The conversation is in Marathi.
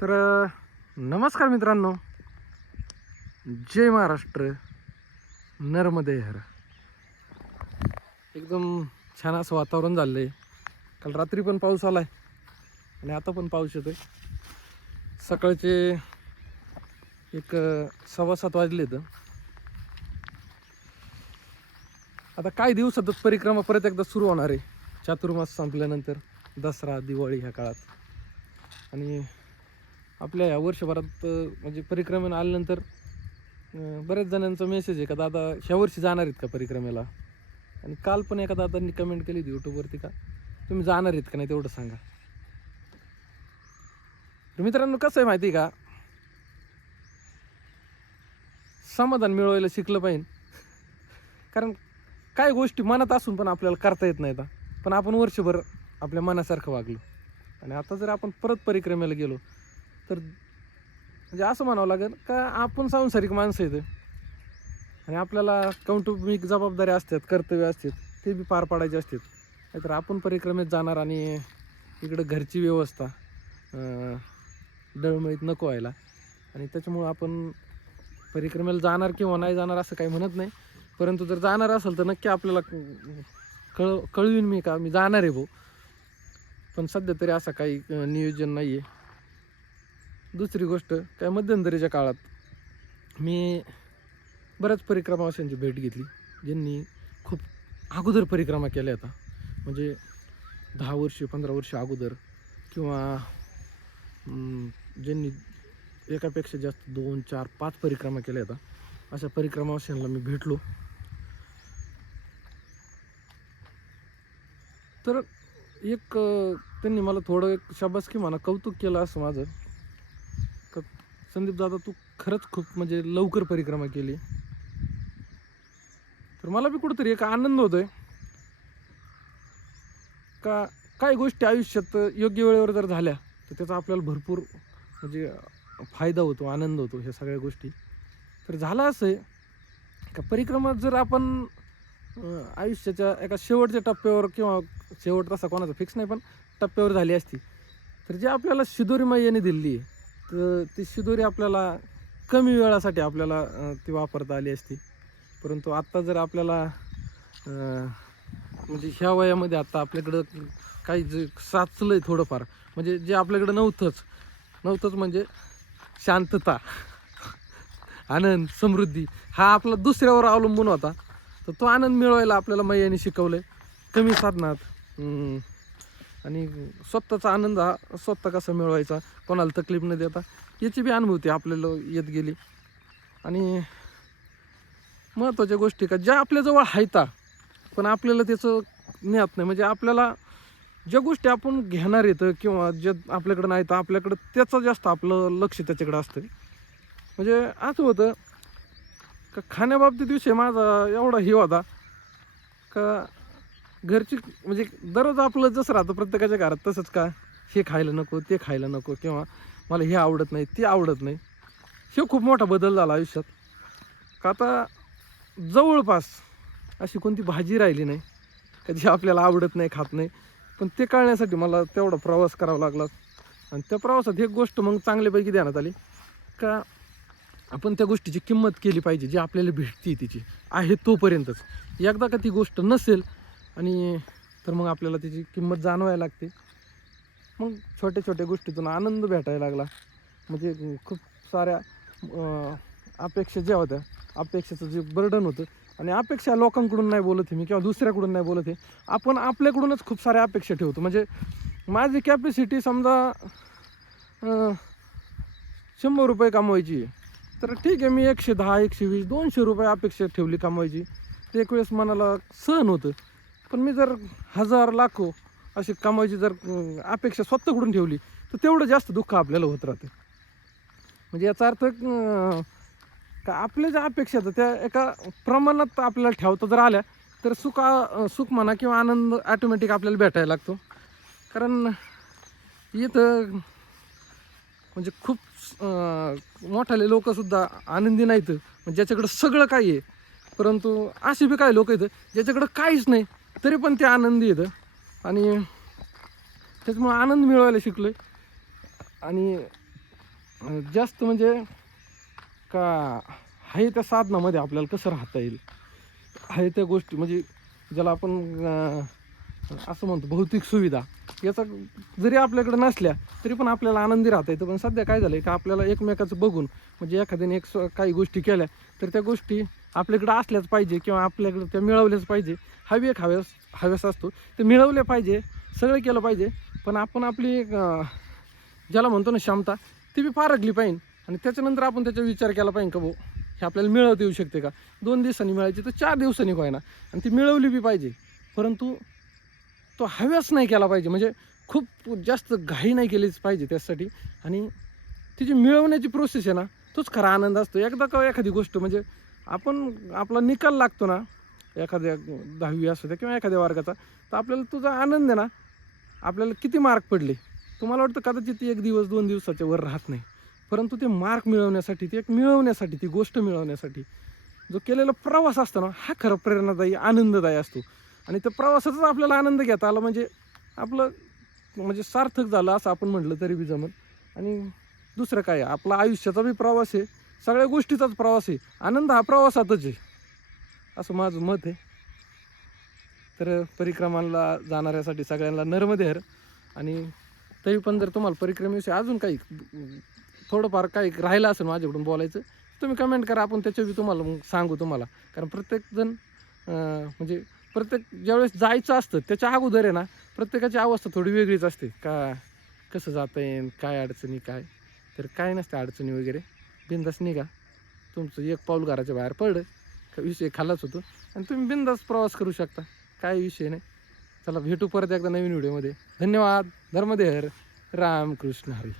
तर नमस्कार मित्रांनो. जय महाराष्ट्र. नर्मदे हर. एकदम छान असं वातावरण झालं आहे काल रात्री पण पाऊस आला आहे आणि आता पण पाऊस येतोय. सकाळचे एक सव्वा सात वाजले तर आता काही दिवसातच परिक्रमा परत एकदा सुरू होणार आहे. चातुर्मास संपल्यानंतर दसरा दिवाळी ह्या काळात. आणि आपल्या ह्या वर्षभरात म्हणजे परिक्रमेला आल्यानंतर बऱ्याच जणांचा मेसेज आहे का दादा ह्या वर्षी जाणार आहेत का परिक्रमेला? आणि काल पण एका दादांनी कमेंट केली होती यूट्यूबवरती का तुम्ही जाणार आहेत का नाही तेवढं सांगा. तर मित्रांनो कसं आहे माहिती आहे का? समाधान मिळवायला शिकलं पाहिजे. कारण काय गोष्टी मनात असून पण आपल्याला करता येत नाहीत. पण आपण वर्षभर आपल्या मनासारखं वागलो. आणि आता जर आपण परत परिक्रमेला गेलो तर म्हणजे असं म्हणावं लागेल का आपण सांसारिक माणसं आहेत. आणि आपल्याला कौटुंबिक जबाबदाऱ्या असतात कर्तव्य असतात ते बी पार पाडायचे असतात. नाहीतर आपण परिक्रमेत जाणार आणि इकडं घरची व्यवस्था डळमळीत नको व्हायला. आणि त्याच्यामुळं आपण परिक्रमेला जाणार किंवा नाही जाणार असं काही म्हणत नाही. परंतु जर जाणार असेल तर नक्की आपल्याला कळ कळवीन मी का? मी जाणार आहे भाऊ. पण सध्या तरी असं काही नियोजन नाही आहे दुसरी गोष्ट काय मध्यंतरीच्या काळात मी बऱ्याच परिक्रमावाशांची भेट घेतली ज्यांनी खूप अगोदर परिक्रमा केल्या होता म्हणजे दहा वर्ष पंधरा वर्ष अगोदर किंवा ज्यांनी एकापेक्षा जास्त दोन चार पाच परिक्रमा केल्या होत्या. अशा परिक्रमावाशांना मी भेटलो. तर एक त्यांनी मला थोडं एक शाबासकी म्हणा कौतुक केलं असं माझं. संदीप दादा तू खरंच खूप म्हणजे लवकर परिक्रमा केली. तर मला बी कुठंतरी एक आनंद होतोय. का काही गोष्टी आयुष्यात योग्य वेळेवर जर झाल्या तर त्याचा आपल्याला भरपूर म्हणजे फायदा होतो आनंद होतो ह्या सगळ्या गोष्टी. तर झालं असं आहे का परिक्रमा जर आपण आयुष्याच्या एका शेवटच्या टप्प्यावर किंवा शेवट तसा कोणाचा फिक्स नाही पण टप्प्यावर झाली असती तर जे आपल्याला शिदोरी यांनी दिली आहे तर ती शिदोरी आपल्याला कमी वेळासाठी आपल्याला ती वापरता आली असती. परंतु आत्ता जर आपल्याला म्हणजे ह्या वयामध्ये आता आपल्याकडं काही जे साचलं आहे थोडंफार म्हणजे जे आपल्याकडं नव्हतंच नव्हतंच म्हणजे शांतता आनंद समृद्धी हा आपला दुसऱ्यावर अवलंबून होता. तर तो आनंद मिळवायला आपल्याला मैयाने शिकवलं आहे कमी साधनात आणि स्वतःचा आनंद हा स्वतः कसा मिळवायचा कोणाला तकलीफ न देता याची बी अनुभूती आपल्याला येत गेली. आणि महत्त्वाच्या गोष्टी का ज्या आपल्याजवळ हायता पण आपल्याला त्याचं ज्ञात नाही. म्हणजे आपल्याला ज्या गोष्टी आपण घेणार येतं किंवा जे आपल्याकडं नाही तर आपल्याकडं त्याचं जास्त आपलं लक्ष त्याच्याकडे असतं. म्हणजे असं होतं का खाण्याबाबतीत विषय माझा एवढा हे होता का घरची म्हणजे दररोज आपलं जसं राहतं प्रत्येकाच्या घरात तसंच का? हे खायला नको ते खायला नको किंवा मला हे आवडत नाही ते आवडत नाही. हे खूप मोठा बदल झाला आयुष्यात. का आता जवळपास अशी कोणती भाजी राहिली नाही. कधी जी आपल्याला आवडत नाही खात नाही. पण ते कळण्यासाठी मला तेवढा प्रवास करावा लागला. आणि त्या प्रवासात एक गोष्ट मग चांगल्यापैकी देण्यात आली. का आपण त्या गोष्टीची किंमत केली पाहिजे जी आपल्याला भेटते तिची. आहे तोपर्यंतच. एकदा का ती गोष्ट नसेल आणि तर मग आपल्याला त्याची किंमत जाणवायला लागते. मग छोट्या छोट्या गोष्टीतून आनंद भेटायला लागला. म्हणजे खूप साऱ्या अपेक्षा ज्या होत्या अपेक्षेचं जे बर्डन होतं आणि अपेक्षा लोकांकडून नाही बोलत आहे मी किंवा दुसऱ्याकडून नाही बोलत आहे. आपण आपल्याकडूनच खूप साऱ्या अपेक्षा ठेवतो. म्हणजे माझी कॅपॅसिटी समजा शंभर रुपये कमवायची आहे तर ठीक आहे मी एकशे दहा एकशे वीस दोनशे रुपये अपेक्षा ठेवली कमवायची. ते एक वेळेस मनाला सहन होतं. पण मी जर हजार लाखो अशी कमाईची जर अपेक्षा स्वतः स्वतःकडून ठेवली तर तेवढं जास्त दुःख आपल्याला होत राहते. म्हणजे याचा अर्थ का आपल्या ज्या अपेक्षा आहेत त्या एका प्रमाणात आपल्याला ठेवता जर आल्या तर सुख सुख म्हणा किंवा आनंद ॲटोमॅटिक आपल्याला भेटायला लागतो. कारण इथं म्हणजे खूप मोठाले लोकसुद्धा आनंदी नाहीत. म्हणजे ज्याच्याकडं सगळं काही आहे परंतु असे बी काही लोक आहेत ज्याच्याकडं काहीच नाही तरी पण ते आनंदी येतं आणि त्याच्यामुळं आनंद मिळवायला शिकलो आहे आणि जास्त म्हणजे का आहे त्या साधनामध्ये आपल्याला कसं राहता येईल? आहे त्या गोष्टी म्हणजे ज्याला आपण असं म्हणतो भौतिक सुविधा. याचा जरी आपल्याकडे नसल्या तरी पण आपल्याला आनंदी राहता येतं. पण सध्या काय झालं आहे का आपल्याला एकमेकाचं बघून म्हणजे एखाद्याने एक स्व- काही गोष्टी केल्या तर त्या गोष्टी आपल्याकडे असल्याच पाहिजे किंवा आपल्याकडे त्या मिळवल्याच पाहिजे. हवी एक हव्यास हव्यास असतो. ते मिळवले पाहिजे सगळं केलं पाहिजे पण आपण आपली एक, ज्याला म्हणतो ना क्षमता ती बी पारखली पाहिजे आणि त्याच्यानंतर आपण त्याचा विचार केला पाहिजे का भाऊ हे आपल्याला मिळवता येऊ शकते का? दोन दिवसांनी मिळायची तर चार दिवसांनी होईना. आणि ती मिळवली बी पाहिजे. परंतु तो हव्यास नाही केला पाहिजे. म्हणजे खूप जास्त घाई नाही केलीच पाहिजे त्यासाठी. आणि तिची मिळवण्याची प्रोसेस आहे ना तोच खरा आनंद असतो. एकदा का एखादी गोष्ट म्हणजे आपण आपला निकाल लागतो ना एखाद्या दहावी असू द्या किंवा एखाद्या वर्गाचा तर आपल्याला तुझा आनंद आहे ना आपल्याला किती मार्क पडले? तुम्हाला वाटतं कदाचित ती एक दिवस दोन दिवसाच्या वर राहत नाही. परंतु ते मार्क मिळवण्यासाठी ते एक मिळवण्यासाठी ती गोष्ट मिळवण्यासाठी जो केलेला प्रवास असतो ना हा खरं प्रेरणादायी आनंददायी असतो. आणि त्या प्रवासाचाच आपल्याला आनंद घेता आला. म्हणजे आपलं म्हणजे सार्थक झालं असं आपण म्हटलं तरी बी जमल आणि दुसरं काय आहे, आपला आयुष्याचा बी प्रवास आहे. सगळ्या गोष्टीचाच प्रवास आहे. आनंद हा प्रवासातच आहे. असं माझं मत आहे. तर परिक्रमाला जाणाऱ्यासाठी सगळ्यांना नर्मदेहर आणि तरी पण जर तुम्हाला परिक्रमेविषयी अजून काही थोडंफार काही राहिलं असेल माझ्याकडून बोलायचं तुम्ही कमेंट करा. आपण त्याच्या बी तुम्हाला मग सांगू तुम्हाला. कारण प्रत्येकजण म्हणजे प्रत्येक ज्यावेळेस जायचं असतं त्याच्या अगोदर आहे ना प्रत्येकाची अवस्था थोडी वेगळीच असते. का कसं जाता येईल काय अडचणी काय? तर काय नसते अडचणी वगैरे. बिंदास निघा. तुमचं एक पाऊल घराच्या बाहेर पडलं का विषय खालाच होतो आणि तुम्ही बिंदास प्रवास करू शकता. काय विषय नाही. चला भेटू परत एकदा नवीन व्हिडिओमध्ये. धन्यवाद. धर्मदेहर. रामकृष्ण हरी.